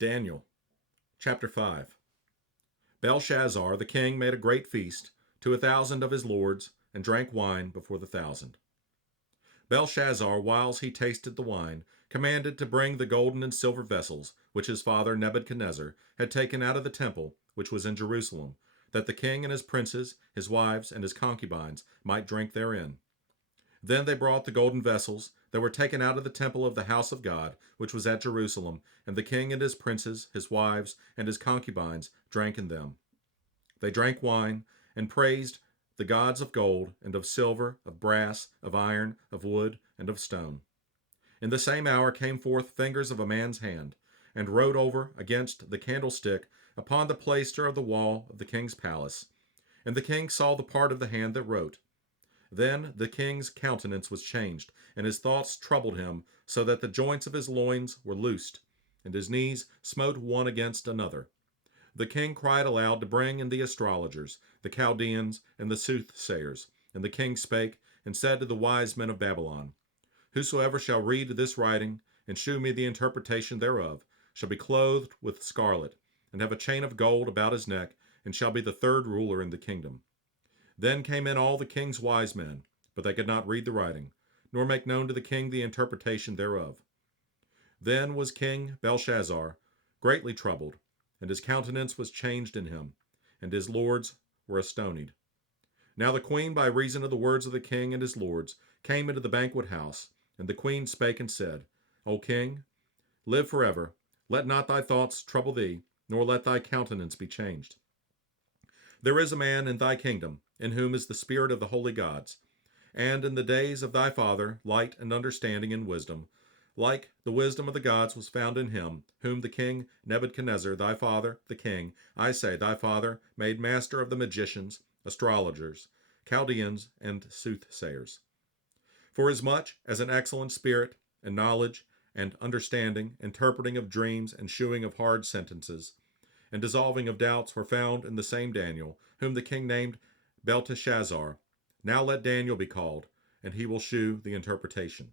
Daniel, chapter 5. Belshazzar the king made a great feast to 1,000 of his lords, and drank wine before the 1,000. Belshazzar, whiles he tasted the wine, commanded to bring the golden and silver vessels which his father Nebuchadnezzar had taken out of the temple which was in Jerusalem, that the king and his princes, his wives, and his concubines might drink therein. Then they brought the golden vessels that were taken out of the temple of the house of God, which was at Jerusalem, and the king and his princes, his wives, and his concubines drank in them. They drank wine, and praised the gods of gold, and of silver, of brass, of iron, of wood, and of stone. In the same hour came forth fingers of a man's hand, and wrote over against the candlestick upon the plaister of the wall of the king's palace. And the king saw the part of the hand that wrote. Then the king's countenance was changed, and his thoughts troubled him, so that the joints of his loins were loosed, and his knees smote one against another. The king cried aloud to bring in the astrologers, the Chaldeans, and the soothsayers. And the king spake, and said to the wise men of Babylon, Whosoever shall read this writing, and shew me the interpretation thereof, shall be clothed with scarlet, and have a chain of gold about his neck, and shall be the third ruler in the kingdom. Then came in all the king's wise men, but they could not read the writing, nor make known to the king the interpretation thereof. Then was King Belshazzar greatly troubled, and his countenance was changed in him, and his lords were astonied. Now the queen, by reason of the words of the king and his lords, came into the banquet house, and the queen spake and said, O king, live forever. Let not thy thoughts trouble thee, nor let thy countenance be changed. There is a man in thy kingdom, in whom is the spirit of the holy gods. And in the days of thy father light and understanding and wisdom, like the wisdom of the gods was found in him, whom the king Nebuchadnezzar, thy father, the king, I say, thy father, made master of the magicians, astrologers, Chaldeans, and soothsayers. Forasmuch as an excellent spirit, and knowledge, and understanding, interpreting of dreams, and shewing of hard sentences, and dissolving of doubts were found in the same Daniel, whom the king named Belteshazzar. Now let Daniel be called, and he will shew the interpretation.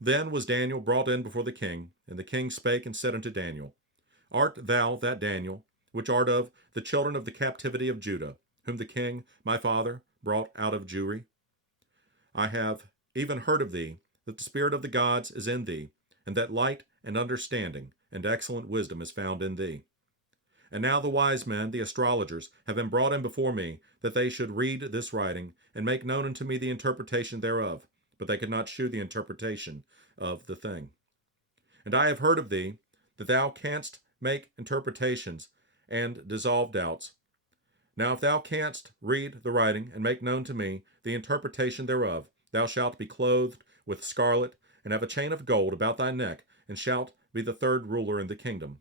Then was Daniel brought in before the king, and the king spake and said unto Daniel, Art thou that Daniel, which art of the children of the captivity of Judah, whom the king, my father, brought out of Jewry? I have even heard of thee, that the spirit of the gods is in thee, and that light and understanding and excellent wisdom is found in thee. And now the wise men, the astrologers, have been brought in before me, that they should read this writing, and make known unto me the interpretation thereof, but they could not shew the interpretation of the thing. And I have heard of thee, that thou canst make interpretations, and dissolve doubts. Now if thou canst read the writing, and make known to me the interpretation thereof, thou shalt be clothed with scarlet, and have a chain of gold about thy neck, and shalt be the third ruler in the kingdom.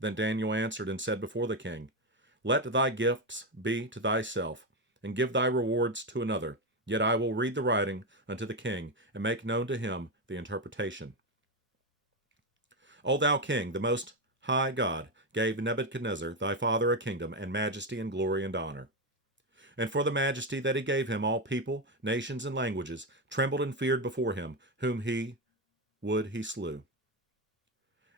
Then Daniel answered and said before the king, Let thy gifts be to thyself, and give thy rewards to another. Yet I will read the writing unto the king, and make known to him the interpretation. O thou king, the most high God gave Nebuchadnezzar thy father a kingdom, and majesty, and glory, and honor. And for the majesty that he gave him, all people, nations, and languages trembled and feared before him, whom he would he slew.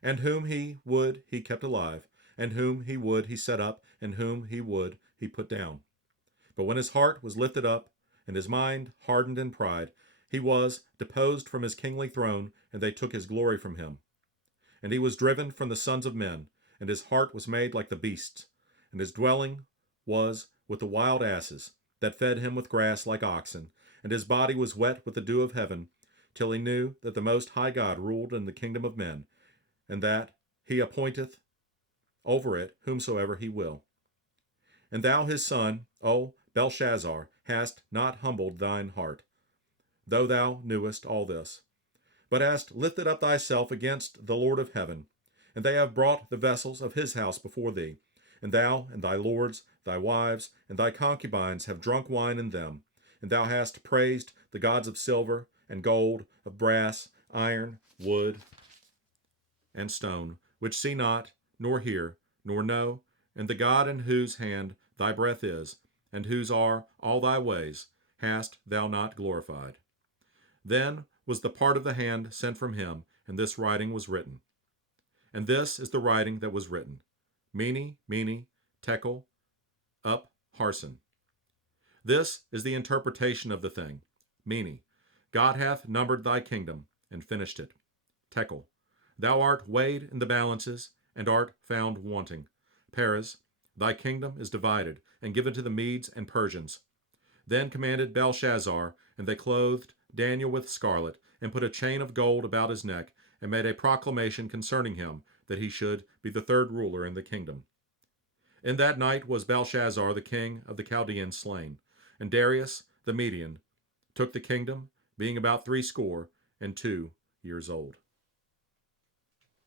And whom he would he kept alive, and whom he would he set up, and whom he would he put down. But when his heart was lifted up, and his mind hardened in pride, he was deposed from his kingly throne, and they took his glory from him. And he was driven from the sons of men, and his heart was made like the beasts, and his dwelling was with the wild asses, that fed him with grass like oxen, and his body was wet with the dew of heaven, till he knew that the Most High God ruled in the kingdom of men, and that he appointeth over it whomsoever he will. And thou his son, O Belshazzar, hast not humbled thine heart, though thou knewest all this, but hast lifted up thyself against the Lord of heaven, and they have brought the vessels of his house before thee, and thou and thy lords, thy wives, and thy concubines have drunk wine in them, and thou hast praised the gods of silver and gold, of brass, iron, wood, and stone, which see not, nor hear, nor know, and the God in whose hand thy breath is, and whose are all thy ways, hast thou not glorified. Then was the part of the hand sent from him, and this writing was written. And this is the writing that was written: Mene, Mene, Tekel, up, Harson. This is the interpretation of the thing. Mene, God hath numbered thy kingdom, and finished it. Tekel, thou art weighed in the balances, and art found wanting. Peres, thy kingdom is divided, and given to the Medes and Persians. Then commanded Belshazzar, and they clothed Daniel with scarlet, and put a chain of gold about his neck, and made a proclamation concerning him, that he should be the third ruler in the kingdom. In that night was Belshazzar the king of the Chaldeans slain, and Darius the Median took the kingdom, being about 62 years old.